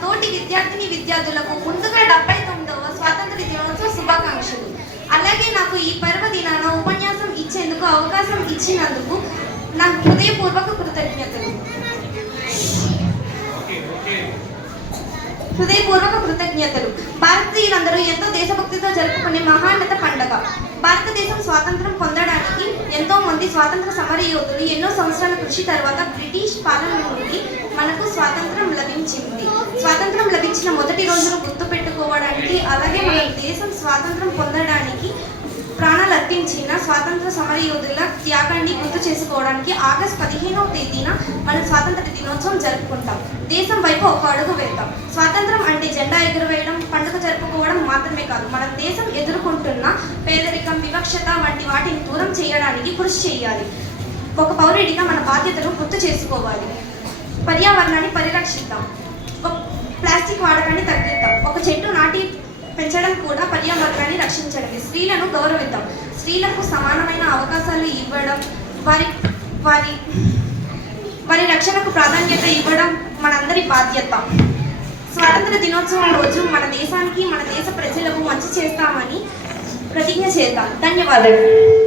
తోటి విద్యార్థులకు ముందుగా 79వ స్వాతంత్ర దినోత్సవ శుభాకాంక్షలు. అలాగే నాకు ఈ పర్వదినాన ఉపన్యాసం ఇచ్చేందుకు అవకాశం ఇచ్చినందుకు నాకు హృదయపూర్వక కృతజ్ఞతలు. భారతీయులందరూ ఎంతో దేశభక్తితో జరుపుకునే మహాన్నత పండుగ. భారతదేశం స్వాతంత్రం పొందడానికి ఎంతో మంది స్వాతంత్ర సమర యోధులు ఎన్నో సంవత్సరాల కృషి తర్వాత బ్రిటిష్ పాలన నుండి మనకు స్వాతంత్రం లభించింది. స్వాతంత్రం లభించిన మొదటి రోజును గుర్తు పెట్టుకోవడానికి, అలాగే మన దేశం స్వాతంత్రం పొందడానికి ప్రాణాలు అర్పించిన స్వాతంత్ర సమర యోధుల త్యాగాన్ని గుర్తు చేసుకోవడానికి ఆగస్టు 15వ తేదీన మనం స్వాతంత్ర దినోత్సవం జరుపుకుంటాం. దేశం వైపు ఒక అడుగు వేద్దాం. స్వాతంత్రం అంటే జెండా ఎగురవేయడం, పండుగ జరుపుకోవడం మాత్రమే కాదు, మన దేశం ఎదుర్కొంటున్న పేదరికం, వివక్షత వంటి వాటిని దూరం చేయడానికి కృషి చేయాలి. ఒక పౌరుడిగా మన బాధ్యతను గుర్తు చేసుకోవాలి. పర్యావరణాన్ని పరిరక్షిద్దాం. ప్లాస్టిక్ వాడకాన్ని తగ్గిద్దాం. ఒక చెట్టు నాటి పెంచడం కూడా పర్యావరణాన్ని రక్షించడమే. స్త్రీలను గౌరవిద్దాం. స్త్రీలకు సమానమైన అవకాశాలు ఇవ్వడం, వారి రక్షణకు ప్రాధాన్యత ఇవ్వడం మనందరి బాధ్యత. స్వాతంత్ర దినోత్సవం రోజు మన దేశానికి, మన దేశ ప్రజలకు మంచి చేస్తామని ప్రతిజ్ఞ చేద్దాం. ధన్యవాదాలు.